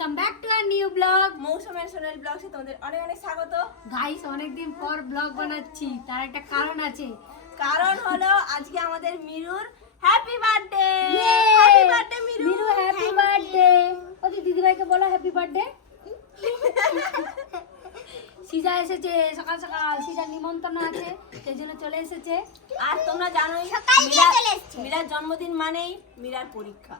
Welcome back to our new blog মৌসুম and Sonal ব্লগসে তোমাদের অনেক অনেক স্বাগত। গাইস অনেকদিন পর ব্লগ বানাচ্ছি, তার একটা কারণ আছে। কারণ হলো আজকে আমাদের মিরুর happy birthday. Yay! Happy birthday Miru. Miru happy birthday. ওদি দিদিভাইকে বলো হ্যাপি বার্থডে। সিজা এসেছে সকাল সকাল, সিজার নিমন্ত্রণ আছে সেই জন্য চলে এসেছে। আর তোমরা জানোই মিরার জন্মদিন মানেই মিরার পরীক্ষা।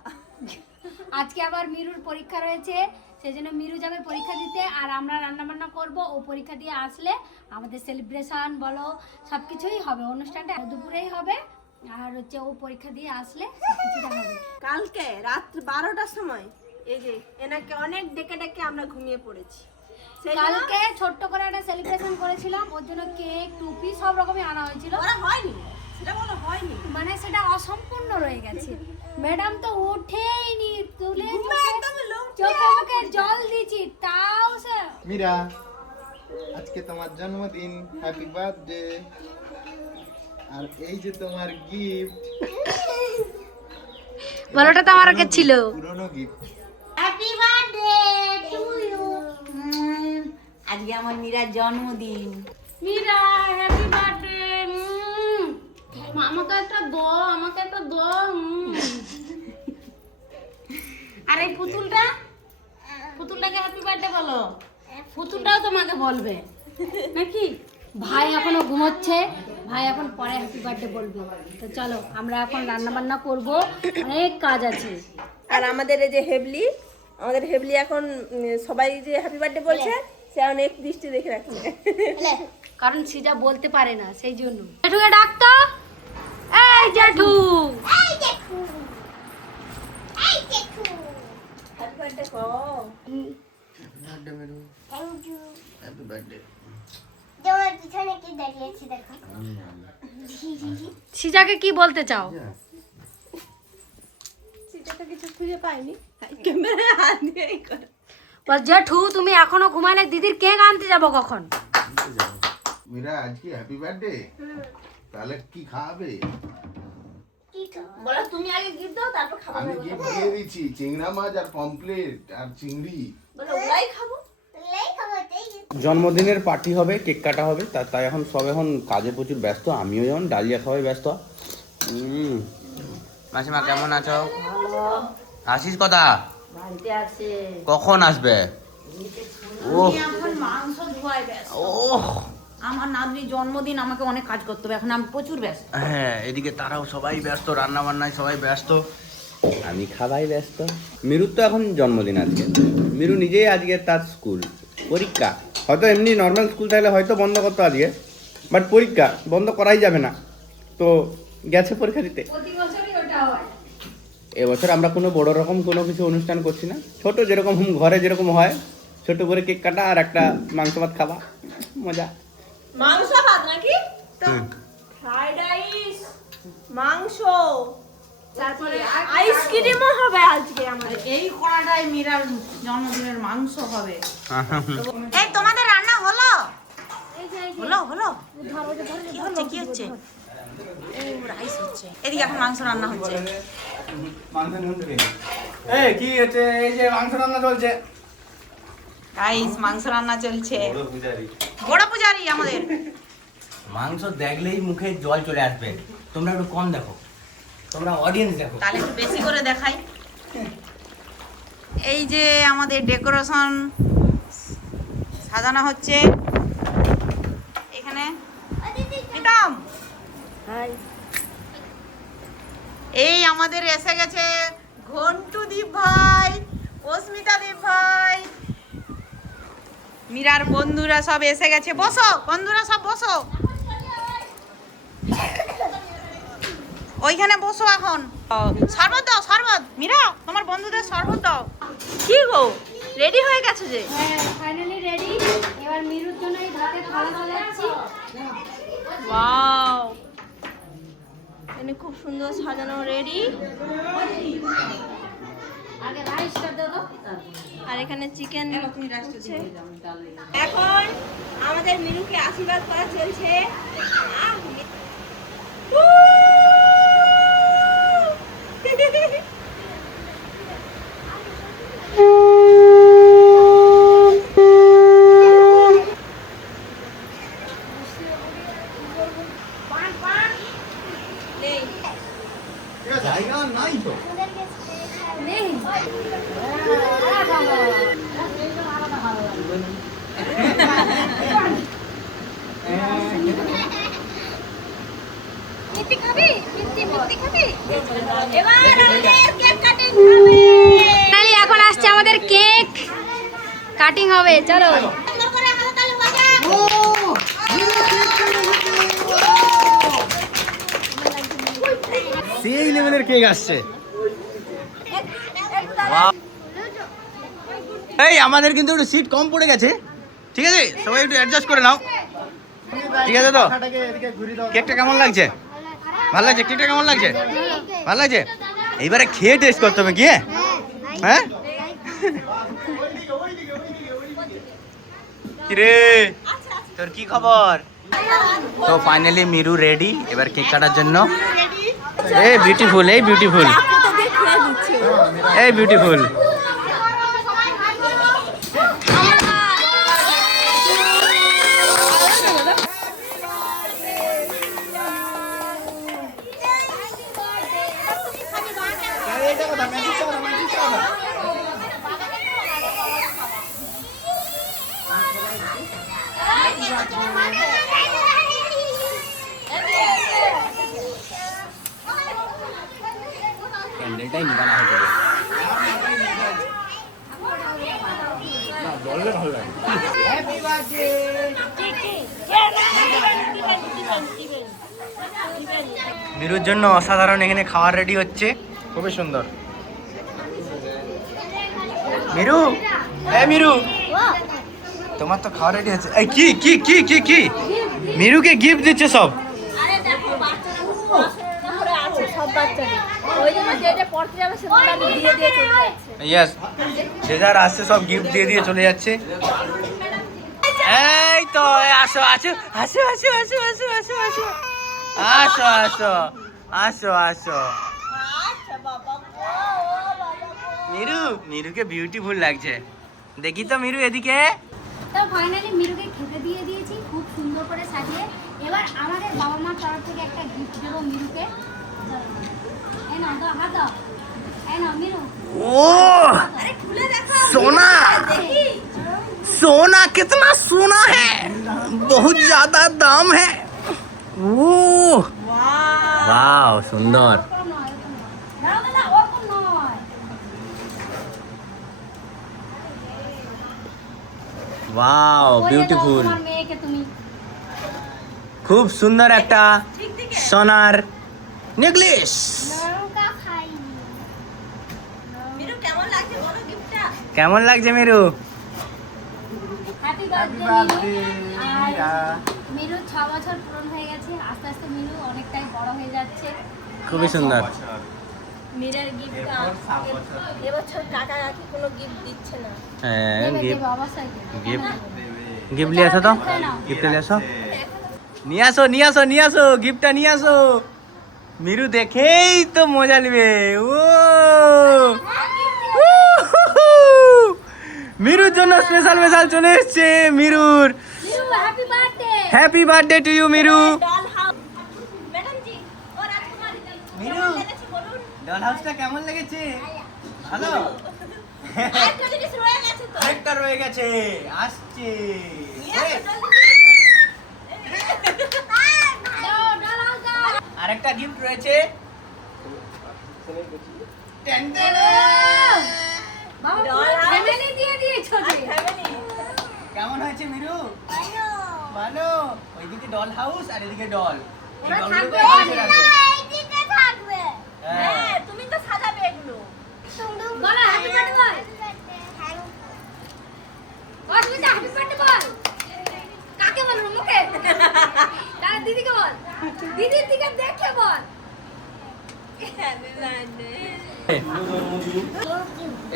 আজকে আবার মিরুর পরীক্ষা রয়েছে, সেই জন্য মিরু যাবে পরীক্ষা দিতে আর আমরা রান্না বান্না করব। ও পরীক্ষা দিয়ে আসলে আমাদের সেলিব্রেশন বলো সব কিছুই হবে, অনুষ্ঠানটা দুপুরেই হবে। আর হচ্ছে ও পরীক্ষা দিয়ে আসলে সব কিছুটা হবে। কালকে রাত 12টার সময় এই যে এনাকে অনেক ডেকে ডেকে আমরা ঘুমিয়ে পড়েছি। সেই জন্য কালকে ছোট্ট করে একটা সেলিব্রেশন করেছিলাম, ওর জন্য কেক টুপি সব রকমই আনা হয়েছিল। ওরা হয়নি, সেটা বলো হয়নি, মানে সেটা অসম্পূর্ণ রয়ে গেছে। ম্যাডাম তো উঠেইনি, তুলে একদম লোক চোখে মুখে জল দিচ্ছি তাও সে। মীরা, আজকে তোমার জন্মদিন, হ্যাপি বার্থডে। আর এই যে তোমার গিফট, বলোটা তো আমার কাছে ছিল। পুরনো gift. Happy birthday to you. আজকে আমার মীরার জন্মদিন। Meera happy birthday. আমাকে একটা দো, আমাকে একটা দো। আর এই পুতুলটাকে হ্যাপি বার্থডে বলো। পুতুলটাও তোমাকে বলবে নাকি? ভাই এখনো ঘুমোচ্ছে, ভাই এখন পরে হ্যাপি বার্থডে বলবে। তো চলো আমরা এখন রান্না বান্না করব, অনেক কাজ আছে। আর আমাদের এই যে হেবলি, আমাদের হেবলি এখন সবাই যে হ্যাপি বার্থডে বলছে সে অনেক দৃষ্টি দেখে রাখছে। কারণ সিজা বলতে পারে না সেই জন্য। জেঠুকে ডাকতো, এই জেঠু। হ্যাপি বার্থডে কো। বার্থডে মেরু, হ্যাপি বার্থডে। তোমার পিছনে কি দাঁড়িয়েছে দেখো। সিজাকে কি বলতে চাও? সেটা তো কিছু খুঁজে পাইনি, তাই ক্যামেরা হাত দিয়েই করে। বল জেঠু তুমি এখনো ঘুমালে, দিদির কেক আনতে যাবো কখন? মীরা, আজকে হ্যাপি বার্থডে, তাহলে কি খাবে? কি খাবো? বলো তুমি আগে গিফট দাও তারপর খাবো। আমি গিফট দিয়ে দিচ্ছি, চিংড়া মাছ আর পমফ্লেট আর চিংড়ি। বলো ওলাই খাবো। লেই খাবো তাই। জন্মদিনের পার্টি হবে, কেক কাটা হবে, তাই এখন সব এখন কাজে প্রচুর ব্যস্ত। আমিও যেমন ডালিয়া খাওয়াই ব্যস্ত। মাসিমা কেমন আছো? আসিস কথা? বাড়িতে আছে। কখন আসবে? ও এখন মাংস ধোয়ায় ব্যস্ত। ও আমার নাতনির জন্মদিন, আমাকে অনেক কাজ করতে হবে, এখন আমি প্রচুর ব্যস্ত। হ্যাঁ, এদিকে তারাও সবাই ব্যস্ত, রান্না বান্নায় সবাই ব্যস্ত, আমি খাওয়াই ব্যস্ত। মিরুর তো এখন জন্মদিন আজকে। মিরু নিজেই আজকে তার স্কুল পরীক্ষা, হয়তো এমনি নর্মাল স্কুল থাকলে হয়তো বন্ধ করতো আজকে, বাট পরীক্ষা বন্ধ করাই যাবে না, তো গেছে পরীক্ষা দিতে। প্রতি বছরই ওটা হয়। এবছর আমরা কোনো বড় রকম কোনো কিছু অনুষ্ঠান করছি না, ছোট যেরকম ঘরে যেরকম হয়, ছোট করে কেক কাটা আর একটা মাংস ভাত খাওয়া, মজা। মাংস ভাত নাকি? হুম। ফ্রাইড রাইস, মাংস, তারপরে আইসক্রিমও হবে আজকে আমাদের। এই কড়াটাই মীরার জন্মদিনের মাংস হবে। এই তোমাদের রান্না হলো? হলো কি হচ্ছে? ও রাইস হচ্ছে, এদিকে এখন মাংস রান্না হচ্ছে। এই কি হচ্ছে? এই যে মাংস রান্না চলছে। রাইস মাংস রান্না চলছে। বড় পূজারি আমাদের। মাংস দেখলেই মুখে জল চলে আসবে। তোমরা একটু কম দেখো, তোমরা অডিয়েন্স দেখো। তাহলে একটু বেশি করে দেখাই। এই যে আমাদের ডেকোরেশন সাজানো হচ্ছে এখানে। মিতাম, এই আমাদের এসে গেছে ঘন্টু দীপ ভাই, অস্মিতা দীপ ভাই, মীরার বন্ধুরা সব এসে গেছে। বসো বন্ধুরা, সব বসো, ওইখানে বসো। এখন শরবত দাও, শরবত। মীরা, তোমার বন্ধুদের শরবত দাও। কি গো, রেডি হয়ে গেছে যে? হ্যাঁ ফাইনালি রেডি। এবার মিরুর জন্য এই ভাতের থালা সাজাচ্ছি। ওয়াও, এখানে খুব সুন্দর সাজানো রেডি। আগে রাইসটা দাও তো। আর এখানে চিকেন। এখন আমাদের মিনুকে আশীর্বাদ করা চলছে। জায়গা নাই তো। নেই মিষ্টি খাবি? মিষ্টি খাবি? এবার আমাদের কেক কাটিং হবে। ফাইনালি এখন আসছে আমাদের কেক কাটিং হবে, চলো। সেই লেভেলের কেক আসছে। এই আমাদের কিন্তু একটু সিট কম পড়ে গেছে, ঠিক আছে? সবাই একটু অ্যাডজাস্ট করে নাও, ঠিক আছে তো? কেকটা কেমন লাগছে? ভালো লাগছে? কেকটা কেমন লাগছে? ভালো লাগছে? এইবারে খেয়ে টেস্ট করতে হবে গিয়ে, হ্যাঁ? কিরে তোর কি খবর? তো ফাইনালি মিরু রেডি এবার কেক কাটার জন্য। এই বিউটিফুল, এই বিউটিফুল, এই বিউটিফুল। ক্যান্ডেলটাই নিবানা হয়ে যাবে। মিরুর জন্য অসাধারণ এখানে খাবার রেডি হচ্ছে, খুবই সুন্দর। মিরু, এ মিরু, তোমার তো খাওয়া রেডি হচ্ছে। এই কি কি কি কি কি মিরুকে গিফট দিচ্ছে সব। ইয়েস, যে যার আসছে সব গিফট দিয়ে দিয়ে চলে যাচ্ছে। এই তো আসো আসো আসো আসো আসো আসো আসো আসো আসো আসো আসো আসো। মিরু, মিরুকে বিউটিফুল লাগছে। দেখি তো মিরু এদিকে। তো ফাইনালি মিরুকে খেতে দিয়ে দিয়েছি খুব সুন্দর করে সাজিয়ে। এবার আমাদের বাবা মার তরফ থেকে একটা গিফট দেবো মিরুকে। এই নাও, দাও, হাত দাও। এই নাও মিরু। ओ सोना, सोना कितना सोना है, बहुत ज्यादा दाम है। ओ वाव सुंदर। ওরকম নয়, ওরকম নয়। দাঁড়াও, দাঁড়াও, ওরকম নয়। वाव ওই যে দাও, ब्यूटीफुल, তোমার মেয়েকে তুমি। खूब सुंदर একটা সোনার নেকলেস। লঙ্কা খাইনি। কেমন লাগছে মিরু? হ্যাপি বার্থডে আর মিরু 6 বছর পূরণ হয়ে গেছে। আস্তে আস্তে মিরু অনেকটাই বড় হয়ে যাচ্ছে। খুবই সুন্দর। মিরার গিফট এবছর কাকা কাকি কোনো গিফট দিচ্ছে না। হ্যাঁ দেবে, গিফট, দেবে, অবশ্যই দেবে। গিফট, গিফট নিয়ে আসো তো, গিফট নিয়ে আসো, নিয়ে আসো, নিয়ে আসো, নিয়ে আসো, গিফটটা নিয়ে আসো। মিরু দেখেই তো মজা নেবে। ও মিরুর জন্য স্পেশাল স্পেশাল চলে এসছে মিরুর। Miru happy birthday. Happy birthday to you Miru. Madam ji ও রাজকুমারী জি মিরু, ডল হাউসটা কেমন লেগেছে? ভালো? আরেকটা জিনিস রয়ে গেছে তো আরেকটা রয়ে গেছে, আসছে। দাও, দাও, দাও। আরেকটা গিফট রয়েছে। Ten ten. বাবা পুরো ফ্যামিলি দিয়ে দিয়েছো যে। কেমন হয়েছে মিরু? ভালো। ওইদিকে ডল হাউস আর এদিকে ডল। এই ওরা ডলগুলোকে থাকবে। বসে রাখবে। এইদিকে থাকবে। হ্যাঁ। তুমি তো সাজাবে এগুলো বলো হ্যাপি বার্থডে বল। অসুবিধা হ্যাপি বার্থডে বল। কাকে বলবো, মুখে? তার দিদিকে বল। দিদির দিকে দেখে বল।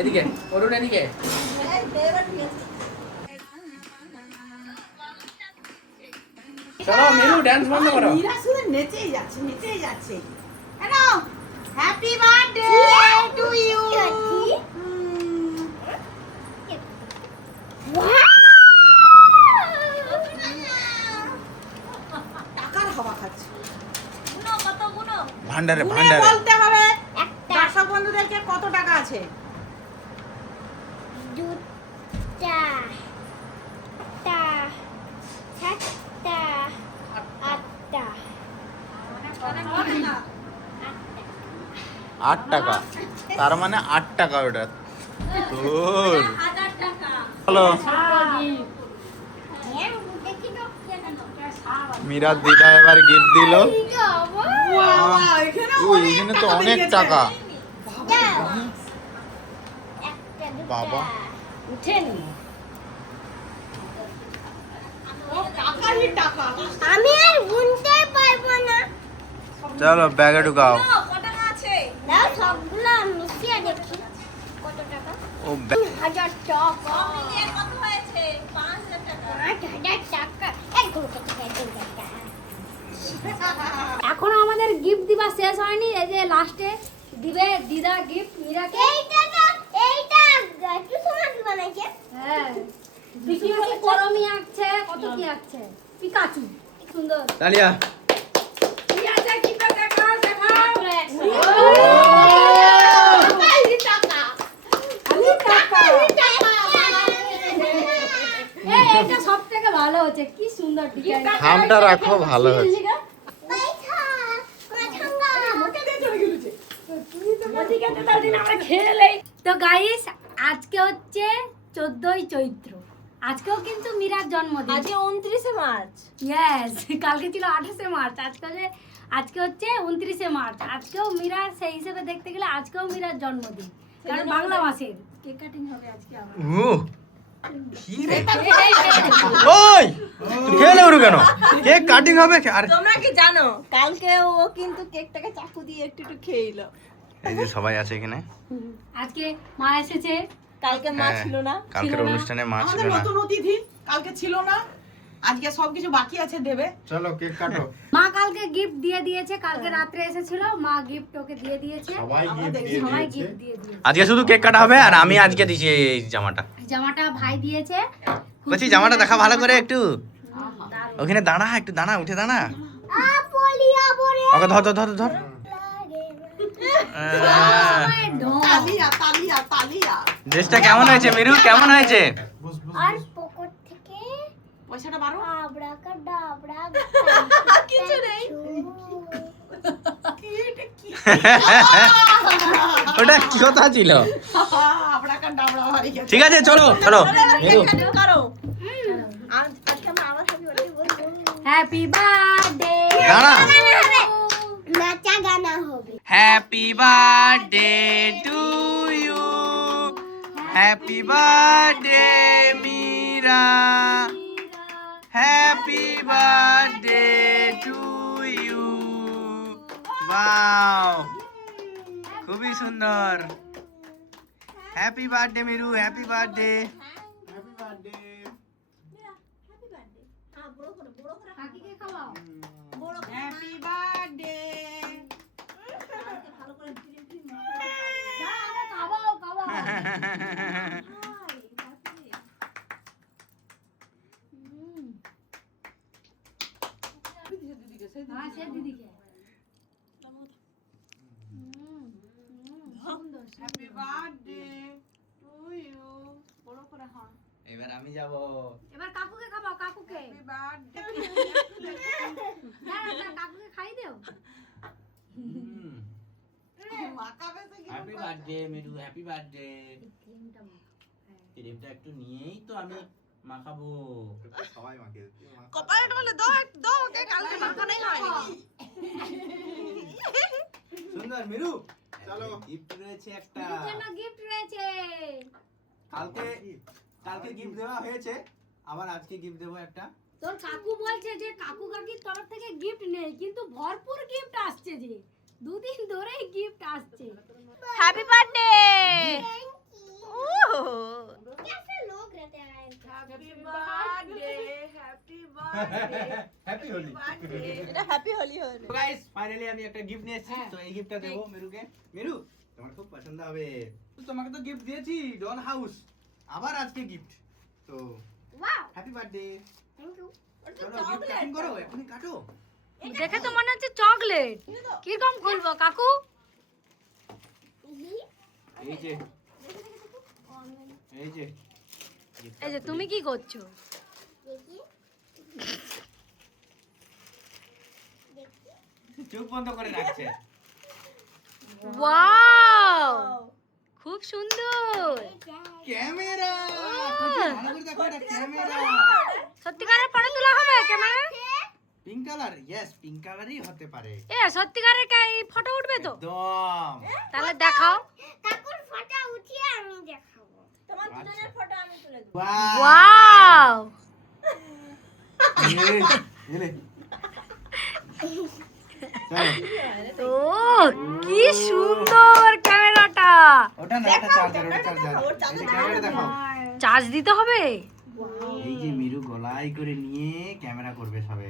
এদিকে অরুণ, এদিকে। চলো মিরু ডান্স বন্ধ করো। নেচেই যাচ্ছে, নেচেই যাচ্ছে। Hello, happy birthday to you. টাকার হাওয়া খাচ্ছে। ভান্ডারে গুনে ভান্ডারে বলতে হবে বন্ধুদেরকে কত টাকা আছে? দুটা টা সাতটা আটটা 8 টাকা, তার মানে 8 টাকা ওটা তোর। হ্যালো দেখি তো মীরা দিদা এবার গিফট দিল। বাবা, এখানে এখানে তো অনেক টাকা। বাবা উঠেন টাকাই টাকা। আমি আর গুনতে পারবো না। চলো ব্যাগে ঢুকাও। দাও সবগুলো মিশিয়ে দেখি কত টাকা। ও 1000 টাকা। কত হয়েছে? 5000 টাকা। 5000 টাকা। এই গুনতে টাকা। এখনো আমাদের গিফট দিবা শেষ হয়নি, এই যে লাস্টে দিবে দিদা গিফট মীরাকে। এইটা কি সোনা কি বানাইছে? হ্যাঁ বিকি বিকি করমি আঁকছে, কত কি আঁকছে, পিকাচু সুন্দর। তালিয়া। কি আছে কি তো দেখাও দেখাও। এই এটা সবথেকে ভালো হচ্ছে, কি সুন্দর ডিজাইন। খামটা রাখো, ভালো হচ্ছে। পয়সা মাথাঙ্গা তো গাইস আজকে হচ্ছে 14ই চৈত্র, আজকেও কিন্তু মীরার জন্মদিন। আজকে 29শে মার্চ। ইয়েস, কালকে ছিল 28শে মার্চ, আজকে হচ্ছে 29শে মার্চ। আজকেও মীরার সেই হিসেবে দেখতে গেলে আজকেও মীরার জন্মদিন, কারণ বাংলা মাসের। কেক কাটিং হবে আজকে আবার। কি রে? ওই খেলে উড়ু কেন? কেক কাটিং হবে আর তোমরা কি জানো কালকে ও কিন্তু কেকটাকে চাকু দিয়ে একটু একটু খেয়েইলো। এই যে সবাই আছে এখানে। আজকে মা এসেছে, কালকে মা হ্যাঁ, ছিল না। কালকের অনুষ্ঠানে মা ছিল আমাদের না। নতুন অতিথি কালকে ছিল না, আজকে সবকিছু বাকি আছে দেবে। চলো কেক কাটো। মা কালকে গিফট দিয়ে দিয়েছে, কালকে রাত্রে এসেছিল, মা গিফট ওকে দিয়ে দিয়েছে, সবাই গিফট দিয়ে সবাই দিয়েছে। গিফট দিয়ে দিয়েছে। আজকে শুধু কেক কাটা হবে আর আমি আজকে দিছি এই জামাটা। জামাটা ভাই দিয়েছে। খুব বলছি জামাটা দেখা ভালো করে একটু। দারুণ। ওখানে দাঁড়া, একটু দাঁড়া, উঠে দাঁড়া। বলিয়া বলে ওকে ধর ধর ধর ধর। সবাই ঢং। তালিয়া তালিয়া তালিয়া। ড্রেসটা কেমন হয়েছে মিরু, কেমন হয়েছে? আর পকেট থেকে পয়সাটা বারো। আবরাকাডাবরা কিছু নেই। ওটা কি কথা ছিল? আমরা কান ডাবড়া হারি গেছে। ঠিক আছে চলো চলো মিরু। কেক করো। আজকে আমরা আবার হ্যাপি বার্থডে বলবো। Happy birthday. দাঁড়া। নাচা গানা হবে। Happy birthday to you, happy birthday Meera, happy birthday to you. Wow, খুবই সুন্দর। Happy birthday Miru, happy birthday. কাকিকে খাওয়াও। Happy birthday. খাওয়াও খাওয়াও। হ্যাঁ সে দিদিকে। সুন্দর। Happy birthday to you. বড় করে হ্যাঁ। এবার আমি যাব। এবার কাকুকে খাওয়াও, কাকুকে। Happy birthday. না না কাকুকে খাই দিও। মাকাবে তো কি? Happy birthday Miru, happy birthday. ক্রিমটা একটু নিয়েই তো আমি মাখাবো। সবাই মাকে কপালটা বলে দাও দাও ওকে কালকে মাখানোই হয়নি। সুন্দর মিরু, চলো। গিফট রয়েছে একটা। দিদির জন্য গিফট রয়েছে। কালকে গিফট দেওয়া হয়েছে, আবার আজকে গিফট দেবো একটা। তোর কাকু বলছে যে কাকু কাকির তরফ থেকে গিফট নেই, কিন্তু ভরপুর গিফট আসছে, যে দুদিন ধরেই গিফট আসছে। Happy birthday. कैसे लोग रहते हैं happy birthday. Happy birthday. Happy Holi. এটা হ্যাপি হোলি হলো। তো গাইস ফাইনালি আমি একটা গিফট নিয়ে এসেছি, তো এই গিফটটা দেবো মিরুকে। মিরু তোমার খুব পছন্দ হবে। তোমাকে তো গিফট দিয়েছি ডন হাউস, আবার আজকে গিফট। তো wow happy birthday. Thank you চলো গিফট কাটিং করো, এখনই কাটো। দেখে তো মনে হচ্ছে চকলেট। কিরকম খুলবো কাকু? এই যে এই যে এই যে তুমি কি করছো? চোখ বন্ধ করে রাখছে। ওয়াও, খুব সুন্দর ক্যামেরা, ভালো করে দেখো, এটা ক্যামেরা। সত্যিকারের ফটো তোলা হবে camera? Pink colour, yes, pink কালারই হতে পারে। এ সত্যিকারের এই ফটো উঠবে তো? একদম। তাহলে দেখাও। কাকুর ফটো উঠিয়ে আমি দেখাবো। তোমার দুজনের ফটো আমি তুলে দেব। বাহ! ওয়াও, এই, এলে। চলো। ও কি সুন্দর ক্যামেরাটা। ওটা না, এটা চার্জার, ওটা চার্জার। এই যে ক্যামেরা দেখো। চার্জ দিতে হবে? এই যে মিরু গলায় করে নিয়ে ক্যামেরা করবে সবে।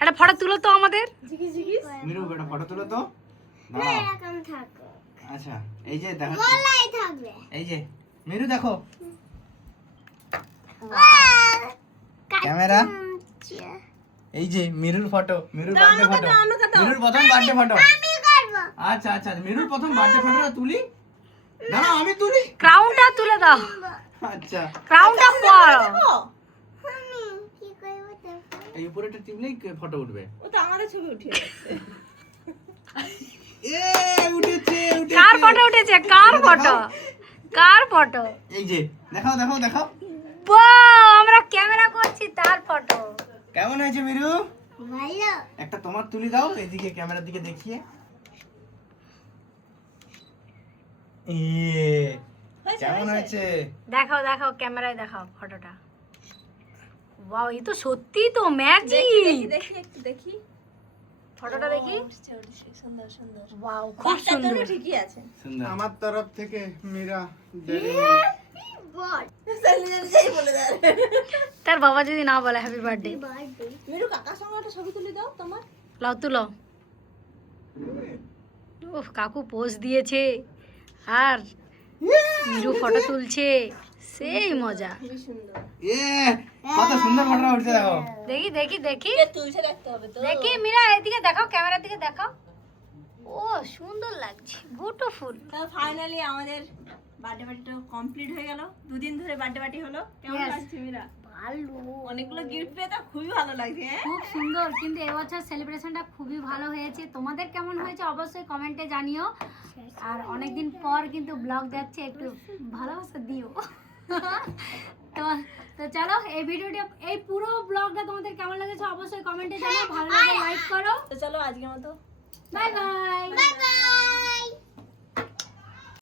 একটা ফটো তুলো তো আমাদের। মিরু একটা ফটো তুলো তো। দাঁড়াও। এরকম থাকো। আচ্ছা, এই যে দেখো। গলায় থাকবে। এই যে মিরু দেখো। ক্যামেরা। এই যে মিরুর ফটো, মিরুর বার্থডে ফটো। মিরুর প্রথম বার্থডে ফটো। আমি করব। আচ্ছা আচ্ছা, মিরুর প্রথম বার্থডে ফটোটা তুলি। দাঁড়াও, আমি তুলি। ক্রাউনটা তুলে দাও। আচ্ছা, ক্রাউনটা পরো। আমি কি করব দেখো। এই উপরেটা টিপলেই ফটো উঠবে। ও তো আমাদের ছবি উঠিয়ে দিচ্ছে। এ উঠেছে, উঠেছে। কার ফটো উঠেছে? কার ফটো? কার ফটো? এই যে দেখাও দেখাও দেখাও। বাহ, আমরা ক্যামেরা করছি তার ফটো। কেমন হয়েছে মিরু? ভালো। একটা তোমার তুলি দাও, এদিকে ক্যামেরার দিকে দেখিয়ে। কেমন হয়েছে? দেখাও দেখাও, ক্যামেরায় দেখাও ফটোটা। ওয়াও, এই তো সত্যি তো ম্যাজিক। দেখি একটু দেখি। ফটোটা দেখি। সুন্দর সুন্দর। ওয়াও, খুব সুন্দর। ঠিকই আছে। সুন্দর। আমার তরফ থেকে মীরা ডেরি বল। যাই বলে দেয়। তার বাবা যদি না বলে হ্যাপি বার্থডে। বার্থডে। মিরু কাকার সঙ্গে একটা ছবি তুলে দাও তোমার। লাও তুলো। উফ, কাকু পোজ দিয়েছে আর মিরু ফটো তুলছে, সেই মজা। খুবই সুন্দর। এ কত সুন্দর ফটোটা উঠছে দেখো। দেখি দেখি দেখি তুলছে দেখতে হবে তো। দেখি মীরা, এদিকে দেখাও, ক্যামেরার দিকে দেখাও। ও সুন্দর লাগছে, বিউটিফুল। তো ফাইনালি আমাদের বার্থডে পার্টিটা কমপ্লিট হয়ে গেল। দুদিন ধরে বার্থডে পার্টি হলো। কেমন Yes. লাগছে মীরা? ভালো। অনেকগুলো গিফট পেয়ে তো খুবই ভালো লাগছে। হ্যাঁ, খুব সুন্দর, কিন্তু এবছর সেলিব্রেশনটা খুবই ভালো হয়েছে। তোমাদের কেমন হয়েছে অবশ্যই কমেন্টে জানিও। আর অনেকদিন পর কিন্তু ব্লগ যাচ্ছে, একটু ভালোবাসা দিও। তো তো চলো, এই ভিডিওটা, এই পুরো ব্লগটা তোমাদের কেমন লেগেছে অবশ্যই কমেন্টে জানাও। ভালো লাগলে লাইক করো। তো চলো আজকের মতো বাই বাই।